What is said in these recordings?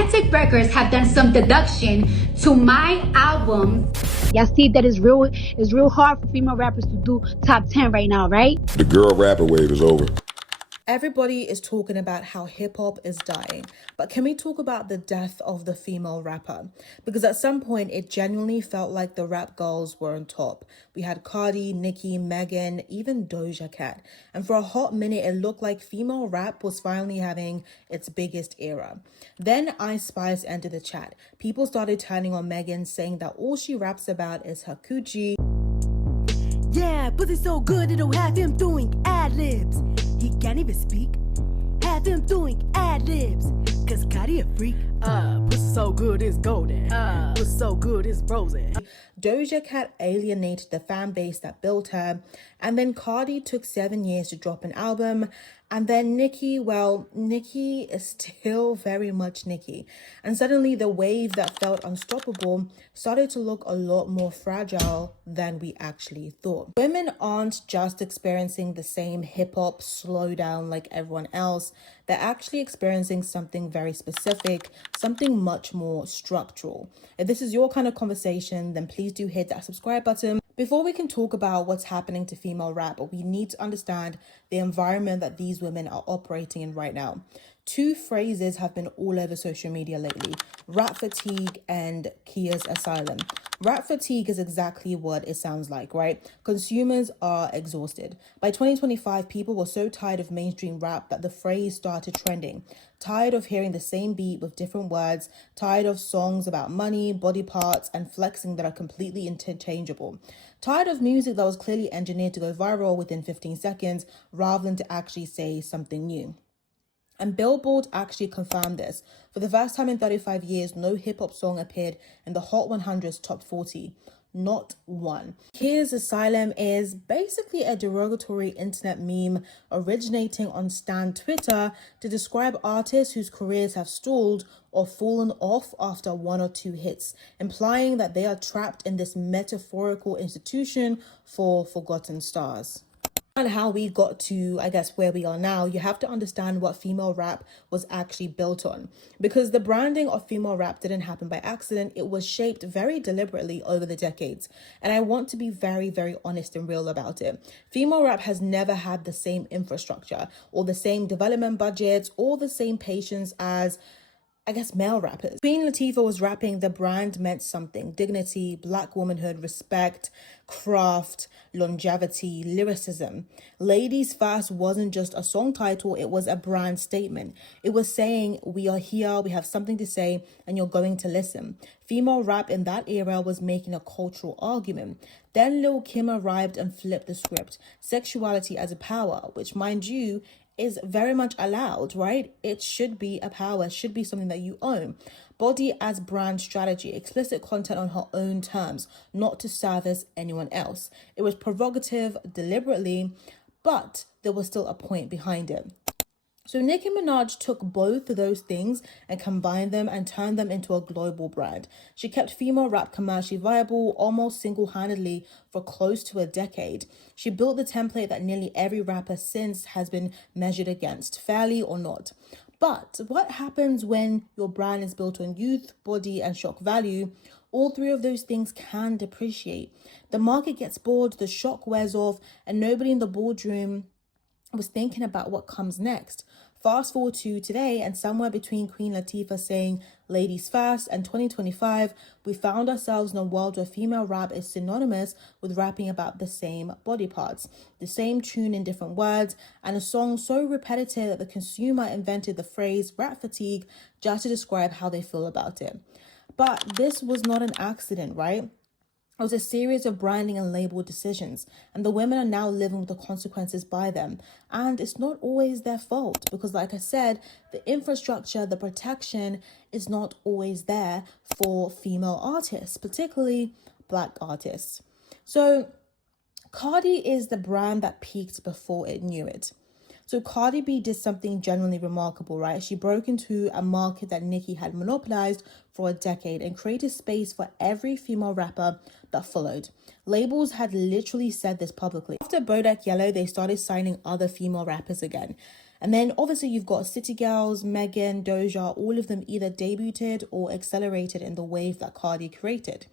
Atlantic Records have done some deduction to my album. Y'all see that it's real hard for female rappers to do top 10 right now, right? The girl rapper wave is over. Everybody is talking about how hip-hop is dying, but can we talk about the death of the female rapper? Because at some point, it genuinely felt like the rap girls were on top. We had Cardi, Nicki, Megan, even Doja Cat. And for a hot minute, it looked like female rap was finally having its biggest era. Then Ice Spice entered the chat. People started turning on Megan, saying that all she raps about is her coochie. Yeah, pussy so good it'll have him doing ad-libs. He can't even speak. Have him doing ad-libs. Cause Cardi a freak. Pussy so good it's golden. Pussy so good it's frozen. Doja Cat alienated the fan base that built her. And then Cardi took 7 years to drop an album. And then Nicki is still very much Nicki. And suddenly the wave that felt unstoppable started to look a lot more fragile than we actually thought. Women aren't just experiencing the same hip-hop slowdown like everyone else. They're actually experiencing something very specific, something much more structural. If this is your kind of conversation, then please do hit that subscribe button. Before we can talk about what's happening to female rap, we need to understand the environment that these women are operating in right now. Two phrases have been all over social media lately: rap fatigue and Khia's asylum. Rap fatigue is exactly what it sounds like, right? Consumers are exhausted. By 2025, people were so tired of mainstream rap that the phrase started trending. Tired of hearing the same beat with different words, tired of songs about money, body parts, and flexing that are completely interchangeable. Tired of music that was clearly engineered to go viral within 15 seconds rather than to actually say something new. And Billboard actually confirmed this. For the first time in 35 years, no hip-hop song appeared in the Hot 100's top 40. Not one. Khia's Asylum is basically a derogatory internet meme originating on Stan Twitter to describe artists whose careers have stalled or fallen off after one or two hits, implying that they are trapped in this metaphorical institution for forgotten stars. And how we got to, I guess, where we are now, you have to understand what female rap was actually built on. Because the branding of female rap didn't happen by accident. It was shaped very deliberately over the decades. And I want to be very, very honest and real about it. Female rap has never had the same infrastructure or the same development budgets or the same patience as, I guess, male rappers. Queen Latifah was rapping the brand meant something: dignity, black womanhood, respect, craft, longevity, lyricism. Ladies First wasn't just a song title, it was a brand statement. It was saying, we are here, we have something to say, and you're going to listen. Female rap in that era was making a cultural argument. Then Lil Kim arrived and flipped the script. Sexuality as a power, which, mind you, is very much allowed, right? It should be a power, it should be something that you own. Body as brand strategy, explicit content on her own terms, not to service anyone else. It was provocative deliberately, but there was still a point behind it. So Nicki Minaj took both of those things and combined them and turned them into a global brand. She kept female rap commercially viable almost single-handedly for close to a decade. She built the template that nearly every rapper since has been measured against, fairly or not. But what happens when your brand is built on youth, body, and shock value? All three of those things can depreciate. The market gets bored, the shock wears off, and nobody in the boardroom was thinking about what comes next. Fast forward to today, and somewhere between Queen Latifah saying ladies first and 2025, we found ourselves in a world where female rap is synonymous with rapping about the same body parts, the same tune in different words, and a song so repetitive that the consumer invented the phrase rap fatigue just to describe how they feel about it. But this was not an accident, right? It was a series of branding and label decisions, and the women are now living with the consequences by them. And it's not always their fault because, like I said, the infrastructure, the protection is not always there for female artists, particularly black artists. So Cardi is the brand that peaked before it knew it. So Cardi B did something genuinely remarkable, right? She broke into a market that Nicki had monopolized for a decade and created space for every female rapper that followed. Labels had literally said this publicly. After Bodak Yellow, they started signing other female rappers again. And then obviously you've got City Girls, Megan, Doja, all of them either debuted or accelerated in the wave that Cardi created.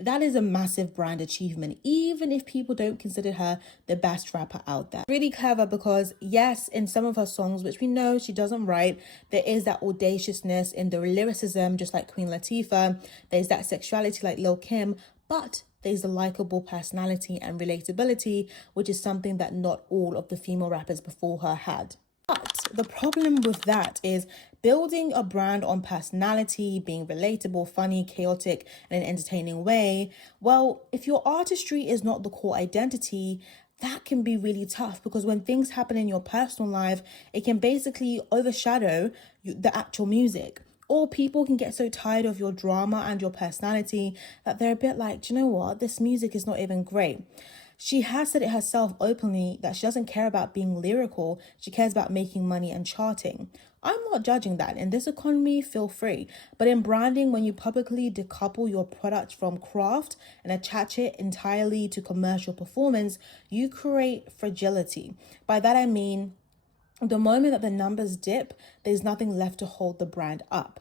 That is a massive brand achievement, even if people don't consider her the best rapper out there. Really clever because yes, in some of her songs, which we know she doesn't write, there is that audaciousness in the lyricism, just like Queen Latifah. There's that sexuality like Lil Kim, but there's a likable personality and relatability, which is something that not all of the female rappers before her had. But the problem with that is building a brand on personality, being relatable, funny, chaotic, in an entertaining way. Well, if your artistry is not the core identity, that can be really tough because when things happen in your personal life, it can basically overshadow the actual music. Or people can get so tired of your drama and your personality that they're a bit like, do you know what? This music is not even great. She has said it herself openly that she doesn't care about being lyrical. She cares about making money and charting. I'm not judging that. In this economy, feel free. But in branding, when you publicly decouple your product from craft and attach it entirely to commercial performance, you create fragility. By that, I mean, the moment that the numbers dip, there's nothing left to hold the brand up.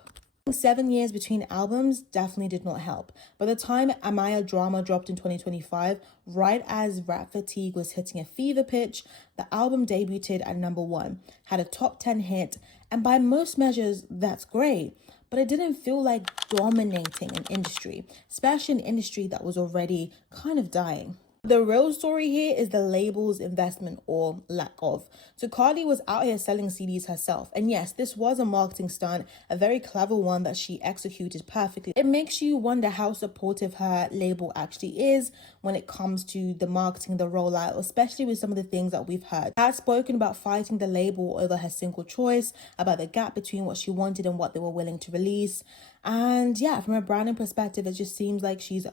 7 years between albums definitely did not help. By the time Amaya Drama dropped in 2025, right as Rap Fatigue was hitting a fever pitch, the album debuted at #1, had a top 10 hit, and by most measures, that's great. But it didn't feel like dominating an industry, especially an industry that was already kind of dying. The real story here is the label's investment or lack of. So Cardi was out here selling CDs herself. And yes, this was a marketing stunt, a very clever one that she executed perfectly. It makes you wonder how supportive her label actually is when it comes to the marketing, the rollout, especially with some of the things that we've heard. She has spoken about fighting the label over her single choice, about the gap between what she wanted and what they were willing to release. And yeah, from a branding perspective, it just seems like she's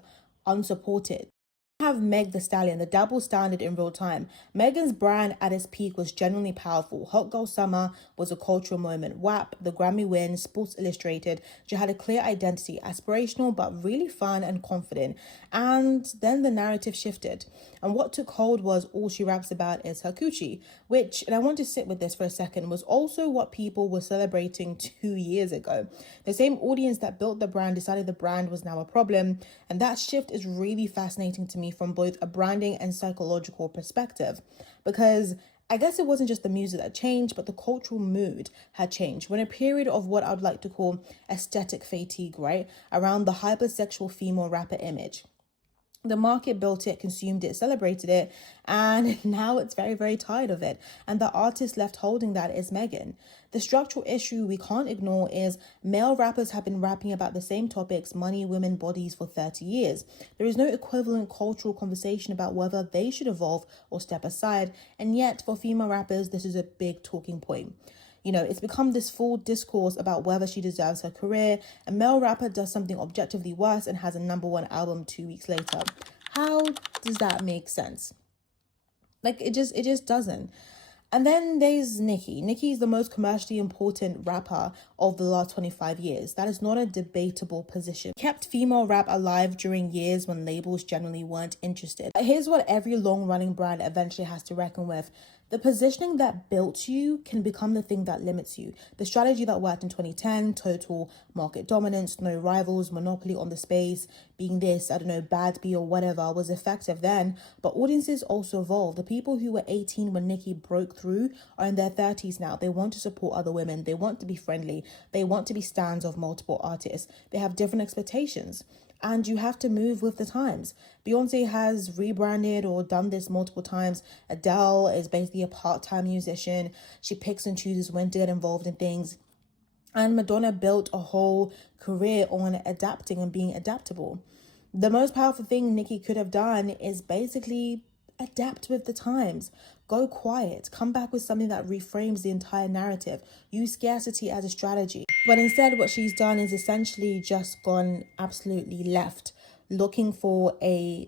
unsupported. Have Meg Thee Stallion, the double standard in real time. Megan's brand at its peak was genuinely powerful. Hot Girl Summer was a cultural moment. WAP, the Grammy win, Sports Illustrated. She had a clear identity, aspirational but really fun and confident. And then the narrative shifted. And what took hold was all she raps about is her coochie, which, and I want to sit with this for a second, was also what people were celebrating 2 years ago. The same audience that built the brand decided the brand was now a problem. And that shift is really fascinating to me from both a branding and psychological perspective, because I guess it wasn't just the music that changed, but the cultural mood had changed. When a period of what I would like to call aesthetic fatigue, right, around the hypersexual female rapper image. The market built it, consumed it, celebrated it, and now it's very, very tired of it. And the artist left holding that is Megan. The structural issue we can't ignore is male rappers have been rapping about the same topics, money, women, bodies, for 30 years. There is no equivalent cultural conversation about whether they should evolve or step aside. And yet, for female rappers, this is a big talking point. You know, it's become this full discourse about whether she deserves her career. A male rapper does something objectively worse and has a #1 album 2 weeks later. How does that make sense? Like, it just doesn't. And then there's Nicki. Nicki is the most commercially important rapper of the last 25 years. That is not a debatable position. Kept female rap alive during years when labels generally weren't interested. But here's what every long-running brand eventually has to reckon with. The positioning that built you can become the thing that limits you. The strategy that worked in 2010, total market dominance, no rivals, monopoly on the space, being this, I don't know, bad B or whatever, was effective then. But audiences also evolve. The people who were 18 when Nicki broke through are in their 30s now. They want to support other women. They want to be friendly. They want to be stans of multiple artists. They have different expectations. And you have to move with the times. Beyonce has rebranded or done this multiple times. Adele is basically a part-time musician. She picks and chooses when to get involved in things. And Madonna built a whole career on adapting and being adaptable. The most powerful thing Nicki could have done is basically adapt with the times. Go quiet. Come back with something that reframes the entire narrative. Use scarcity as a strategy. But instead, what she's done is essentially just gone absolutely left, looking for looking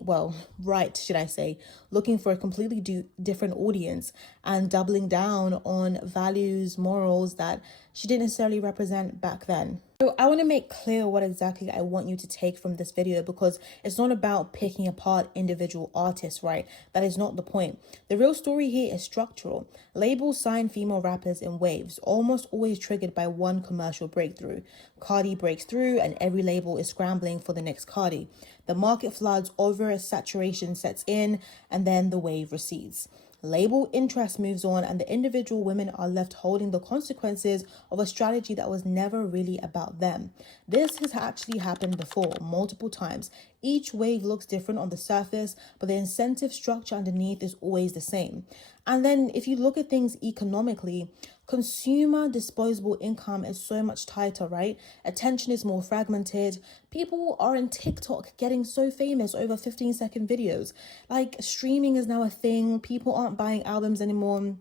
for a completely different audience and doubling down on values, morals that she didn't necessarily represent back then. So I want to make clear what exactly I want you to take from this video, because it's not about picking apart individual artists, right? That is not the point. The real story here is structural. Labels sign female rappers in waves, almost always triggered by one commercial breakthrough. Cardi breaks through and every label is scrambling for the next Cardi. The market floods over, saturation sets in, and then the wave recedes. Label interest moves on and the individual women are left holding the consequences of a strategy that was never really about them. This has actually happened before, multiple times. Each wave looks different on the surface, but the incentive structure underneath is always the same. And then if you look at things economically, consumer disposable income is so much tighter, right? Attention is more fragmented. People are in TikTok getting so famous over 15-second videos. Like, streaming is now a thing. People aren't buying albums anymore.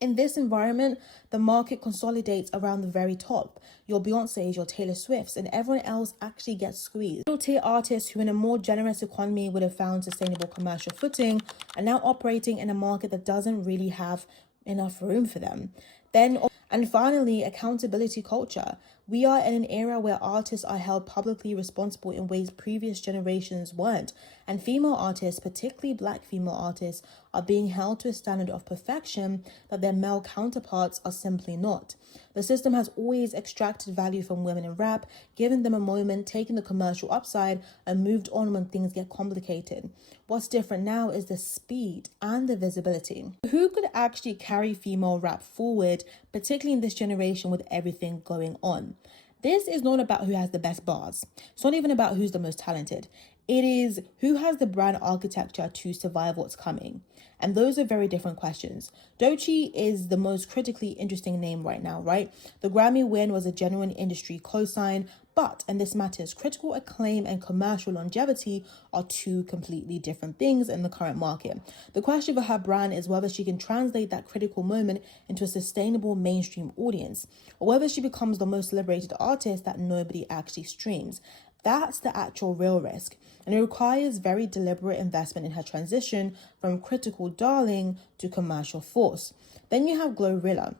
In this environment, the market consolidates around the very top. Your Beyoncé's, your Taylor Swift's, and everyone else actually gets squeezed. Middle-tier artists who in a more generous economy would have found sustainable commercial footing are now operating in a market that doesn't really have enough room for them. And finally, accountability culture. We are in an era where artists are held publicly responsible in ways previous generations weren't. And female artists, particularly Black female artists, are being held to a standard of perfection that their male counterparts are simply not. The system has always extracted value from women in rap, given them a moment, taken the commercial upside, and moved on when things get complicated. What's different now is the speed and the visibility. Who could actually carry female rap forward, particularly in this generation with everything going on? This is not about who has the best bars. It's not even about who's the most talented. It is who has the brand architecture to survive what's coming. And those are very different questions. Doechii is the most critically interesting name right now, right? The Grammy win was a genuine industry cosign, but, and this matters, critical acclaim and commercial longevity are two completely different things in the current market. The question for her brand is whether she can translate that critical moment into a sustainable mainstream audience, or whether she becomes the most liberated artist that nobody actually streams. That's the actual real risk, and it requires very deliberate investment in her transition from critical darling to commercial force. Then you have Glorilla.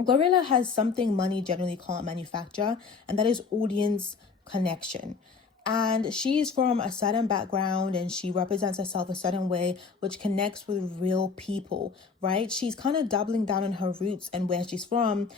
Glorilla has something money generally can't manufacture, and that is audience connection. And she's from a certain background and she represents herself a certain way, which connects with real people, right? She's kind of doubling down on her roots and where she's from.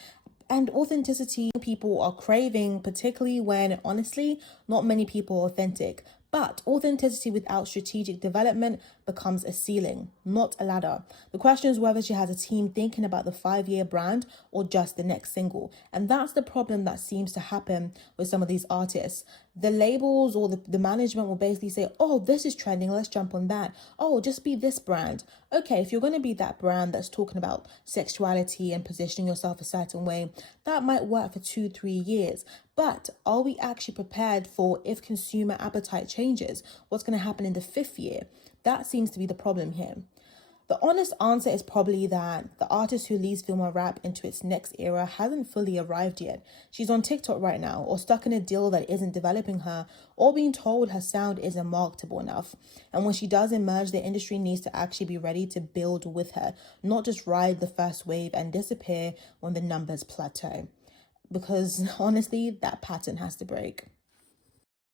And authenticity people are craving, particularly when, honestly, not many people are authentic. But authenticity without strategic development becomes a ceiling, not a ladder. The question is whether she has a team thinking about the 5-year brand or just the next single. And that's the problem that seems to happen with some of these artists. The labels or the management will basically say, oh, this is trending, let's jump on that. Oh, just be this brand. Okay, if you're going to be that brand that's talking about sexuality and positioning yourself a certain way, that might work for 2-3 years. But are we actually prepared for if consumer appetite changes? What's going to happen in the 5th year? That seems to be the problem here. The honest answer is probably that the artist who leads female rap into its next era hasn't fully arrived yet. She's on TikTok right now, or stuck in a deal that isn't developing her, or being told her sound isn't marketable enough. And when she does emerge, the industry needs to actually be ready to build with her, not just ride the first wave and disappear when the numbers plateau. Because honestly, that pattern has to break.